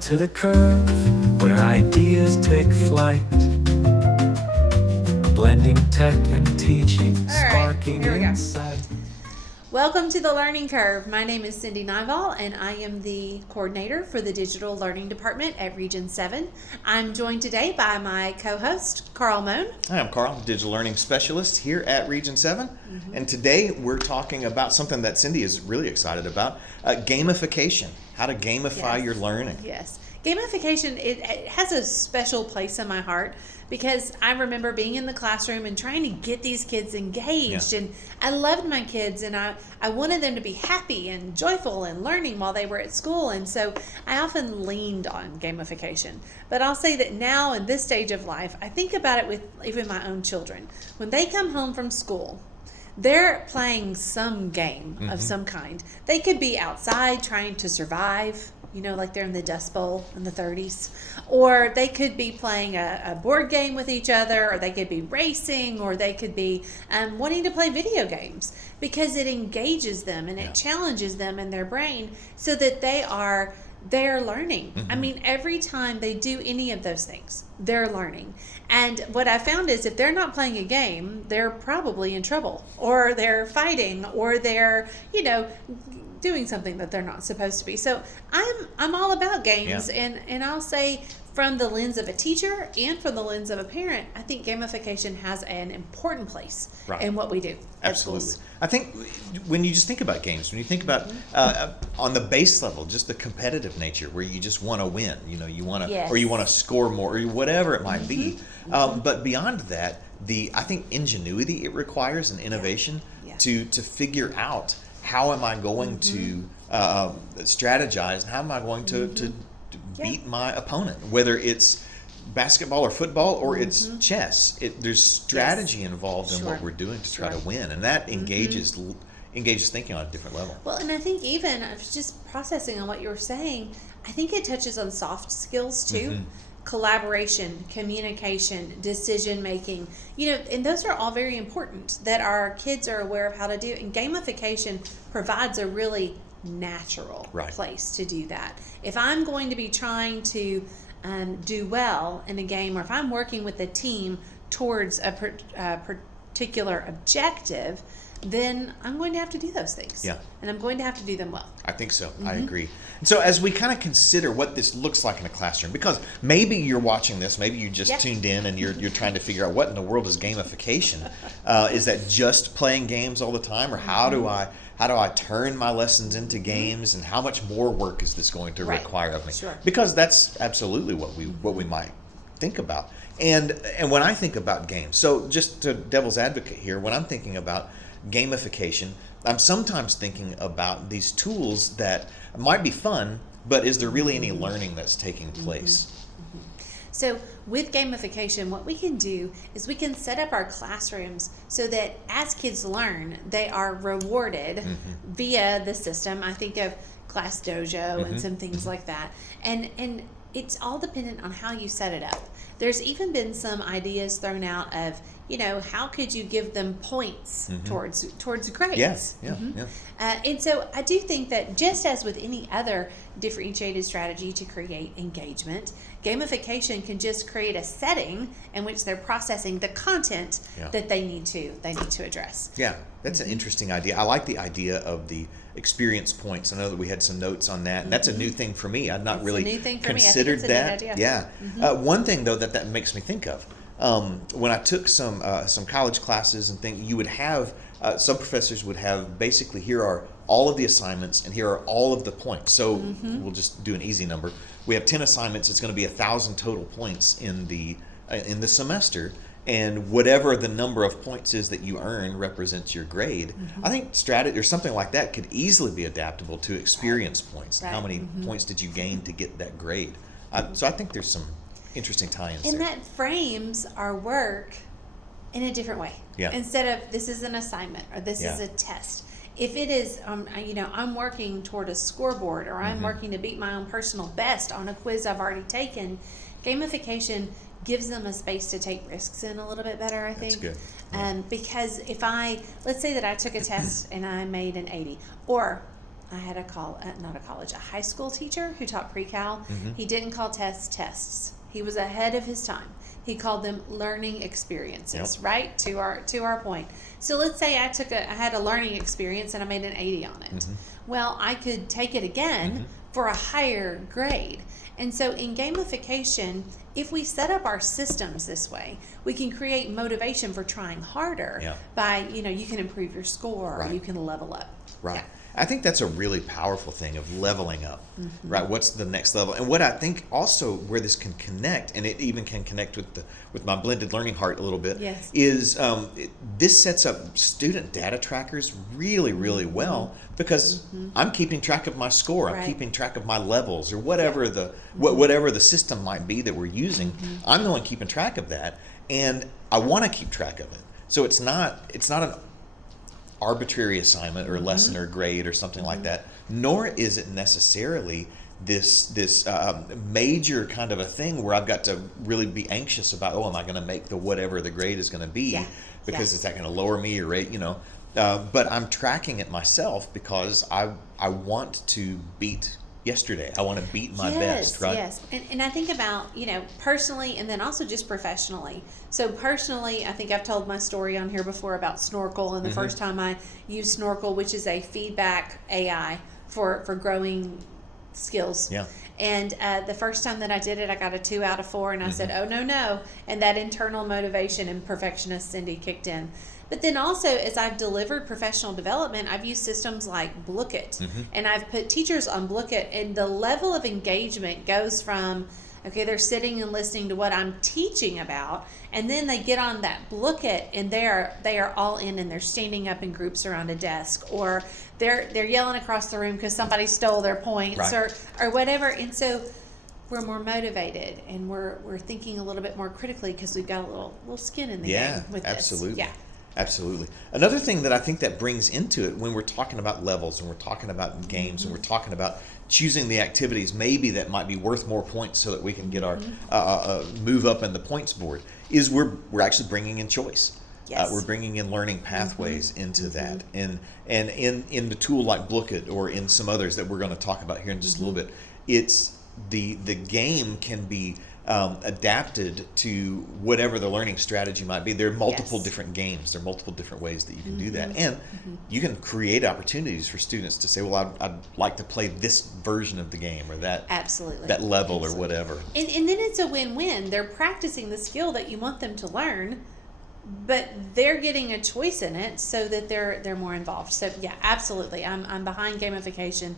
to the curve, where ideas take flight. Blending tech and teaching, sparking insight. Welcome to the Learning Curve. My name is Cindy Nyval, and I am the coordinator for the Digital Learning Department at Region 7. I'm joined today by my co-host, Carl Moan. Hi, I'm Carl, Digital Learning Specialist here at Region 7. And today we're talking about something that Cindy is really excited about, gamification, how to gamify your learning. Yes. Gamification, it has a special place in my heart because I remember being in the classroom and trying to get these kids engaged. And I loved my kids, and I wanted them to be happy and joyful and learning while they were at school. And so I often leaned on gamification. But I'll say that now in this stage of life, I think about it with even my own children. When they come home from school, they're playing some game of some kind. They could be outside trying to survive, like they're in the Dust Bowl in the 30s. Or they could be playing a board game with each other, or they could be racing, or they could be wanting to play video games because it engages them and it challenges them in their brain so that they're learning. I mean, every time they do any of those things, they're learning. And what I found is if they're not playing a game, they're probably in trouble, or they're fighting, or they're, doing something that they're not supposed to be. So I'm all about games, and I'll say from the lens of a teacher and from the lens of a parent, I think gamification has an important place in what we do. Absolutely. I think when you just think about games, when you think about on the base level, just the competitive nature where you just want to win, you want to, or you want to score more, or whatever it might be. But beyond that, I think ingenuity it requires and innovation to figure out how am I going to strategize, and how am I going to beat my opponent, whether it's basketball or football or it's chess. There's strategy involved in what we're doing to try to win, and that engages thinking on a different level. Well, and I think even just processing on what you were saying, I think it touches on soft skills too. Collaboration, communication, decision making, and those are all very important that our kids are aware of how to do. And gamification provides a really natural place to do that. If I'm going to be trying to do well in a game, or if I'm working with a team towards a particular objective, then I'm going to have to do those things. And I'm going to have to do them well. I think so. I agree. And so as we kind of consider what this looks like in a classroom, because maybe you're watching this, maybe you just tuned in and you're trying to figure out what in the world is gamification. Is that just playing games all the time, or how do I turn my lessons into games, and how much more work is this going to require of me? Because that's absolutely what we might think about. And when I think about games, so just to devil's advocate here, when I'm thinking about gamification, I'm sometimes thinking about these tools that might be fun, but is there really any learning that's taking place? So with gamification, what we can do is we can set up our classrooms so that as kids learn, they are rewarded via the system. I think of Class Dojo and some things like that. And it's all dependent on how you set it up. There's even been some ideas thrown out of, how could you give them points towards grades? And so I do think that just as with any other differentiated strategy to create engagement, gamification can just create a setting in which they're processing the content that they need to address. Yeah, that's an interesting idea. I like the idea of the experience points. I know that we had some notes on that, and that's a new thing for me. I'd not really considered that. One thing though that makes me think of, when I took some college classes and things, you would have some professors would have basically, here are all of the assignments and here are all of the points. So we'll just do an easy number. We have 10 assignments. It's going to be 1,000 total points in the semester. And whatever the number of points is that you earn represents your grade. I think strategy or something like that could easily be adaptable to experience points. How many points did you gain to get that grade? So I think there's some interesting tie-ins there. And that frames our work in a different way. Instead of this is an assignment or this is a test. If it is, I'm working toward a scoreboard, or I'm working to beat my own personal best on a quiz I've already taken, gamification gives them a space to take risks in a little bit better, I think. That's good. Because if let's say that I took a test and I made an 80, or I had a high school teacher who taught pre-cal. He didn't call tests. He was ahead of his time. He called them learning experiences, right? To our point. So let's say I had a learning experience and I made an 80 on it. Well, I could take it again for a higher grade. And so in gamification, if we set up our systems this way, we can create motivation for trying harder by, you can improve your score or you can level up. Right. Yeah. I think that's a really powerful thing of leveling up, right? What's the next level? And what I think also where this can connect, and it even can connect with my blended learning heart a little bit, is this sets up student data trackers really, really well because I'm keeping track of my score, I'm keeping track of my levels or whatever whatever the system might be that we're using. I'm the one keeping track of that, and I want to keep track of it. So it's not an arbitrary assignment or lesson or grade or something like that, nor is it necessarily this major kind of a thing where I've got to really be anxious about, am I going to make whatever the grade is going to be because is that going to lower me or rate, but I'm tracking it myself because I want to beat yesterday. I want to beat my best, right? Yes. And I think about, personally and then also just professionally. So personally, I think I've told my story on here before about Snorkel and the first time I used Snorkel, which is a feedback AI for growing skills. Yeah. And the first time that I did it, I got a 2 out of 4 and I said, oh, no. And that internal motivation and perfectionist Cindy kicked in. But then also, as I've delivered professional development, I've used systems like Blooket, and I've put teachers on Blooket, and the level of engagement goes from, they're sitting and listening to what I'm teaching about, and then they get on that Blooket, and they are all in, and they're standing up in groups around a desk, or they're yelling across the room because somebody stole their points, or whatever, and so we're more motivated, and we're thinking a little bit more critically because we've got a little skin in the game with absolutely. this. Yeah. Absolutely. Another thing that I think that brings into it when we're talking about levels and we're talking about games and we're talking about choosing the activities maybe that might be worth more points so that we can get our move up in the points board is we're actually bringing in choice. Yes. We're bringing in learning pathways into that, and in the tool like Blooket or in some others that we're going to talk about here in just a little bit, it's the game can be adapted to whatever the learning strategy might be. There are multiple different games. There are multiple different ways that you can do that. And you can create opportunities for students to say, well, I'd like to play this version of the game or that that level or whatever. And then it's a win-win. They're practicing the skill that you want them to learn, but they're getting a choice in it so that they're more involved. So, yeah, absolutely. I'm behind gamification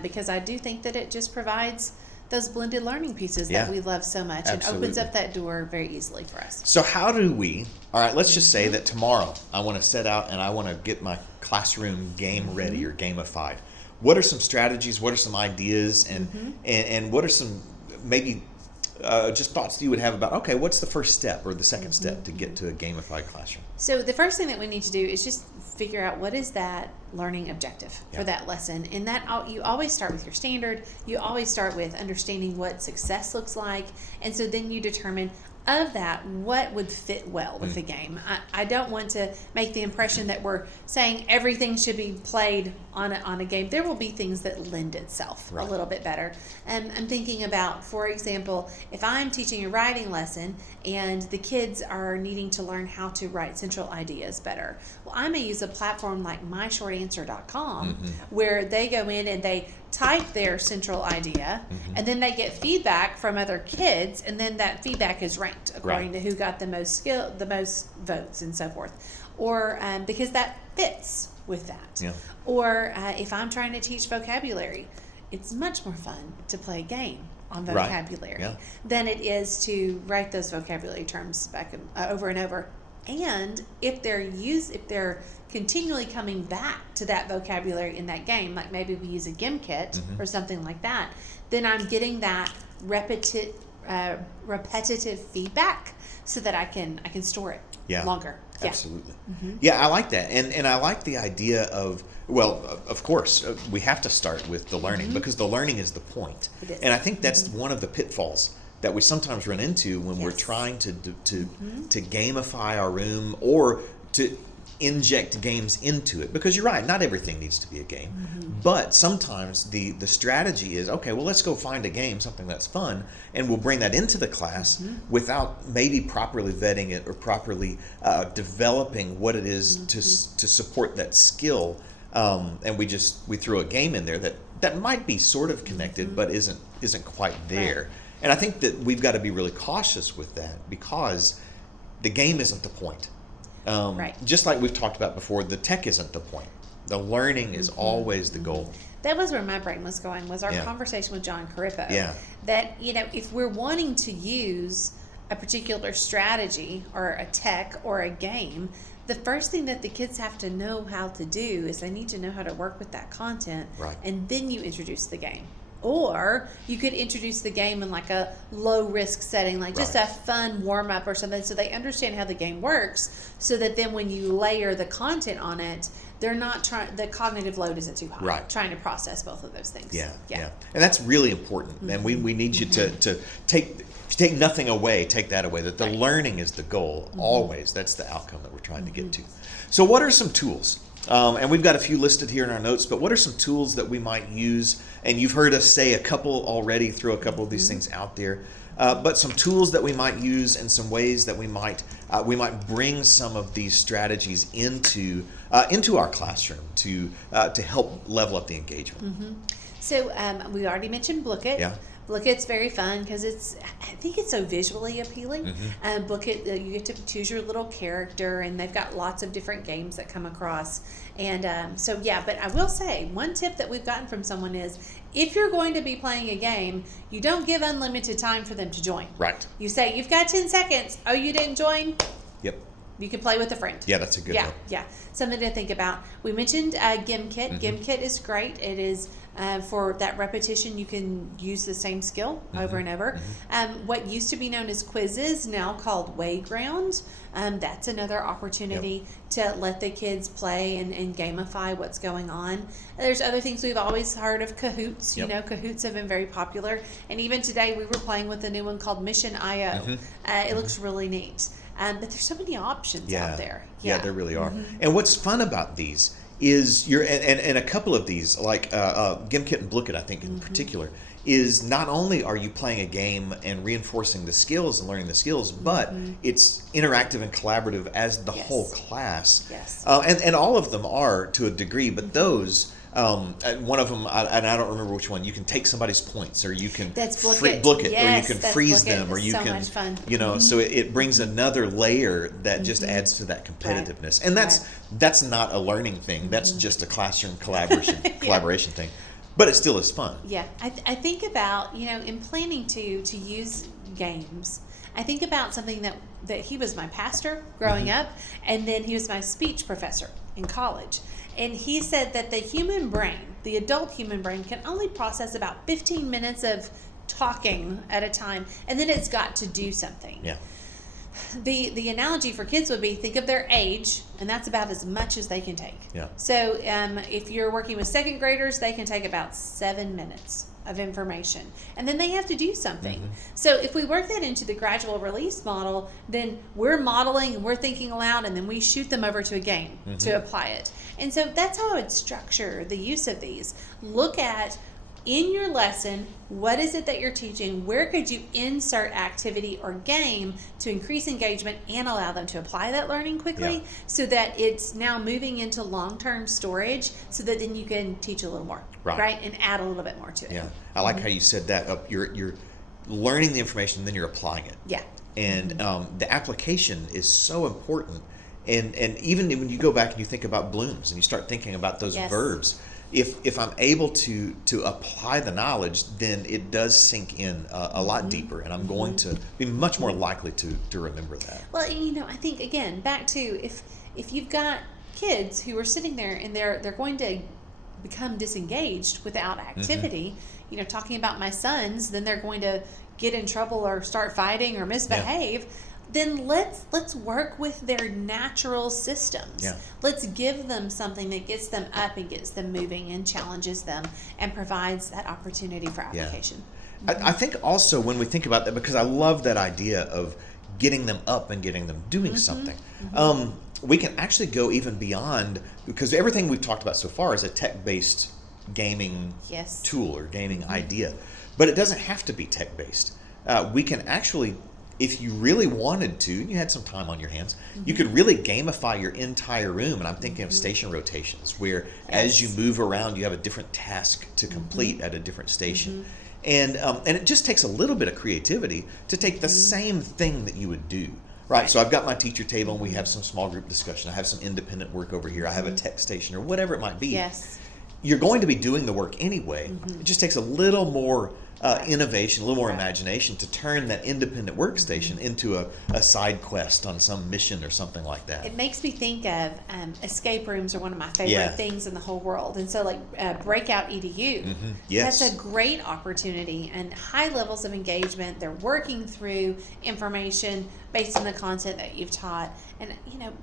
because I do think that it just provides those blended learning pieces that we love so much and opens up that door very easily for us. So how do we, all right, let's just say that tomorrow I want to set out and I want to get my classroom game ready or gamified. What are some strategies? What are some ideas? And what are some maybe just thoughts that you would have about, what's the first step or the second step to get to a gamified classroom? So the first thing that we need to do is just figure out what is that learning objective for that lesson. And that you always start with your standard. You always start with understanding what success looks like. And so then you determine of that, what would fit well with the game. I don't want to make the impression that we're saying everything should be played on a game. There will be things that lend itself a little bit better. I'm thinking about, for example, if I'm teaching a writing lesson and the kids are needing to learn how to write central ideas better, well, I may use a platform like myshortanswer.com where they go in and they type their central idea and then they get feedback from other kids, and then that feedback is ranked according to who got the most votes and so forth, or because that fits with that. Or if I'm trying to teach vocabulary, it's much more fun to play a game on vocabulary than it is to write those vocabulary terms back over and over. And if they're continually coming back to that vocabulary in that game, like maybe we use a Gimkit or something like that, then I'm getting that repetitive feedback so that I can store it longer. Absolutely. Yeah, I like that. And I like the idea of, well, of course, we have to start with the learning because the learning is the point. It is. And I think that's one of the pitfalls that we sometimes run into when we're trying to gamify our room or to inject games into it, because you're right, not everything needs to be a game. But sometimes the strategy is, okay, well, let's go find a game, something that's fun, and we'll bring that into the class without maybe properly vetting it or properly developing what it is to support that skill. And we throw a game in there that might be sort of connected, but isn't quite there. Right. And I think that we've got to be really cautious with that, because the game isn't the point. Right. Just like we've talked about before, the tech isn't the point. The learning is always the goal. That was where my brain was going, was our conversation with John Carippo. That, if we're wanting to use a particular strategy or a tech or a game, the first thing that the kids have to know how to do is they need to know how to work with that content. Right. And then you introduce the game. Or you could introduce the game in like a low risk setting, like just a fun warm up or something, so they understand how the game works, so that then when you layer the content on it, they're not the cognitive load isn't too high. Trying to process both of those things. Yeah. And that's really important. And we need you to take nothing away, take that away, that the learning is the goal always. That's the outcome that we're trying to get to. So what are some tools? And we've got a few listed here in our notes, but what are some tools that we might use? And you've heard us say a couple already, throw a couple of these things out there. But some tools that we might use, and some ways that we might bring some of these strategies into our classroom to help level up the engagement. So we already mentioned Blooket. Yeah. Blooket's very fun because I think it's so visually appealing. Blooket, you get to choose your little character, and they've got lots of different games that come across. And but I will say, one tip that we've gotten from someone is, if you're going to be playing a game, you don't give unlimited time for them to join. Right. You say, you've got 10 seconds. Oh, you didn't join? Yep. You can play with a friend. Yeah, that's a good one. Yeah, something to think about. We mentioned Gimkit. Gimkit is great. It is for that repetition. You can use the same skill over and over. What used to be known as Quizizz, now called Wayground. That's another opportunity to let the kids play and gamify what's going on. There's other things we've always heard of. Kahoots. You know, Kahoots have been very popular. And even today we were playing with a new one called Mission IO. It looks really neat. But there's so many options out there. Yeah, there really are. And what's fun about these is and a couple of these, like Gimkit and Blooket, I think in particular, is not only are you playing a game and reinforcing the skills and learning the skills, but it's interactive and collaborative as the whole class. Yes. And all of them are to a degree, but those. One of them, and I don't remember which one. You can take somebody's points, or you can Blooket, or you can freeze them, or you can, much fun. So it brings another layer that just adds to that competitiveness, and that's not a learning thing. That's just a classroom collaboration thing, but it still is fun. Yeah, I think about in planning to use games. I think about something that he was my pastor growing up, and then he was my speech professor in college. And he said that the human brain, the adult human brain, can only process about 15 minutes of talking at a time, and then it's got to do something. Yeah. The analogy for kids would be, think of their age, and that's about as much as they can take. Yeah. So if you're working with second graders, they can take about 7 minutes of information, and then they have to do something. So if we work that into the gradual release model, then we're modeling and we're thinking aloud, and then we shoot them over to a game to apply it. And so that's how I would structure the use of these. Look at, in your lesson, what is it that you're teaching? Where could you insert activity or game to increase engagement and allow them to apply that learning quickly, so that it's now moving into long-term storage, so that then you can teach a little more, right? And add a little bit more to it. Yeah, I like how you said that. You're learning the information, then you're applying it. Yeah. And the application is so important. And even when you go back and you think about blooms and you start thinking about those verbs, if I'm able to apply the knowledge, then it does sink in a lot deeper, and I'm going to be much more likely to remember that. Well, I think, again, back to if you've got kids who are sitting there and they're going to become disengaged without activity, talking about my sons, then they're going to get in trouble or start fighting or misbehave. Then let's work with their natural systems. Let's give them something that gets them up and gets them moving and challenges them and provides that opportunity for application. I think also when we think about that, because I love that idea of getting them up and getting them doing something. We can actually go even beyond, because everything we've talked about so far is a tech-based gaming tool or gaming idea. But it doesn't have to be tech-based. We can actually, if you really wanted to, you had some time on your hands, you could really gamify your entire room. And I'm thinking of station rotations, where as you move around, you have a different task to complete at a different station. And it just takes a little bit of creativity to take the same thing that you would do. Right, so I've got my teacher table and we have some small group discussion. I have some independent work over here. I have a tech station or whatever it might be. Yes. You're going to be doing the work anyway. It just takes a little more innovation, a little more imagination to turn that independent workstation into a side quest on some mission or something like that. It makes me think of escape rooms are one of my favorite things in the whole world. And so like Breakout EDU, Yes. that's a great opportunity and high levels of engagement. They're working through information based on the content that you've taught. And,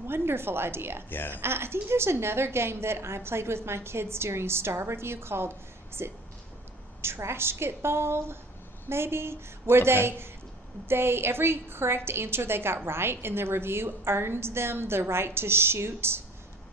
wonderful idea. Yeah. I think there's another game that I played with my kids during Star Review called, is it Trashketball, maybe, where they every correct answer they got right in the review earned them the right to shoot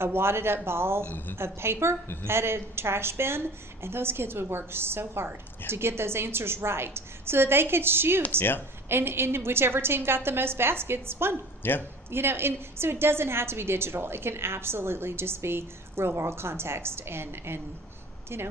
a wadded up ball of paper at a trash bin, and those kids would work so hard to get those answers right so that they could shoot. And whichever team got the most baskets won. And so it doesn't have to be digital. It can absolutely just be real world context and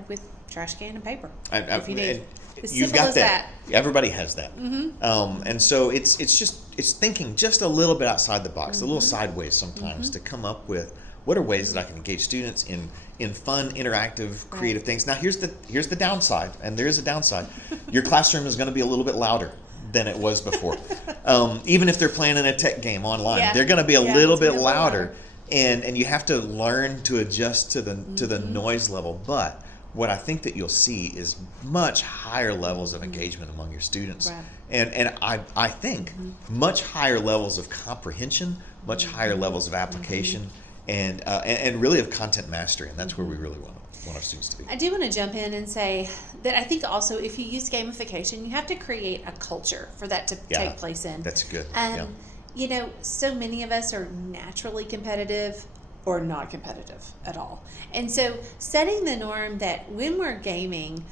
with trash can and paper. If you need. You've got that. Everybody has that. And so it's thinking just a little bit outside the box, a little sideways sometimes, to come up with what are ways that I can engage students in fun, interactive, creative things. Now here's the downside, and there is a downside. Your classroom is going to be a little bit louder than it was before. Even if they're playing in a tech game online, they're going to be a little bit louder. And you have to learn to adjust to the noise level. But what I think that you'll see is much higher levels of engagement among your students. And I think much higher levels of comprehension, much higher levels of application, and really of content mastery. And that's where we really want our students to be. I do want to jump in and say that I think also if you use gamification, you have to create a culture for that to take place in. That's good. So many of us are naturally competitive or not competitive at all. And so setting the norm that when we're gaming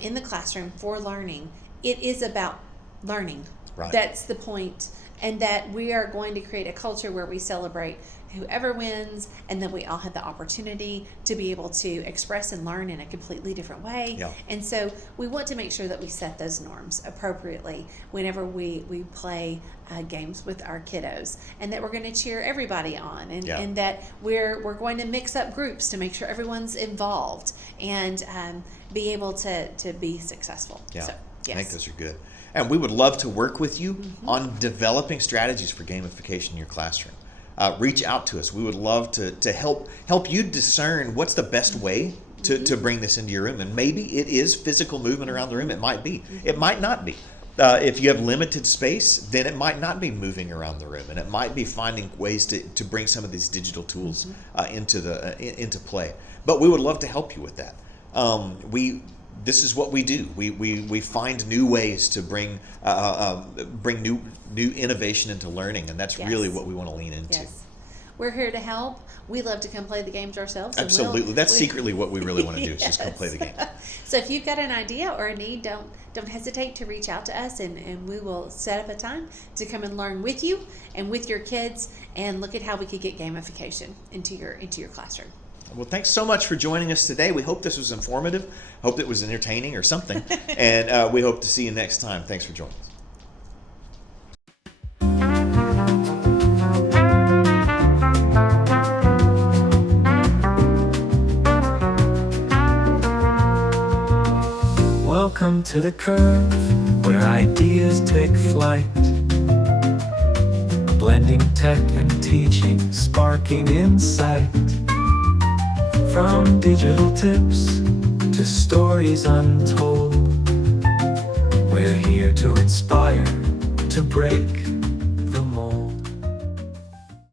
in the classroom for learning, it is about learning. That's the point. And that we are going to create a culture where we celebrate whoever wins, and then we all have the opportunity to be able to express and learn in a completely different way. And so we want to make sure that we set those norms appropriately whenever we play games with our kiddos, and that we're going to cheer everybody on, and that we're going to mix up groups to make sure everyone's involved and be able to be successful. So, I think those are good. And we would love to work with you on developing strategies for gamification in your classroom. Reach out to us. We would love to help you discern what's the best way to bring this into your room. And maybe it is physical movement around the room. It might be. It might not be. If you have limited space, then it might not be moving around the room, and it might be finding ways to bring some of these digital tools into play. But we would love to help you with that. This is what we do. We find new ways to bring new innovation into learning, and that's really what we want to lean into. We're here to help. We love to come play the games ourselves. Absolutely. That's secretly what we really want to do, is just come play the game. So if you've got an idea or a need, don't hesitate to reach out to us, and we will set up a time to come and learn with you and with your kids and look at how we could get gamification into your classroom. Well, thanks so much for joining us today. We hope this was informative. Hope it was entertaining or something. And we hope to see you next time. Thanks for joining us. Welcome to the curve, where ideas take flight. Blending tech and teaching, sparking insight. From digital tips to stories untold, we're here to inspire, to break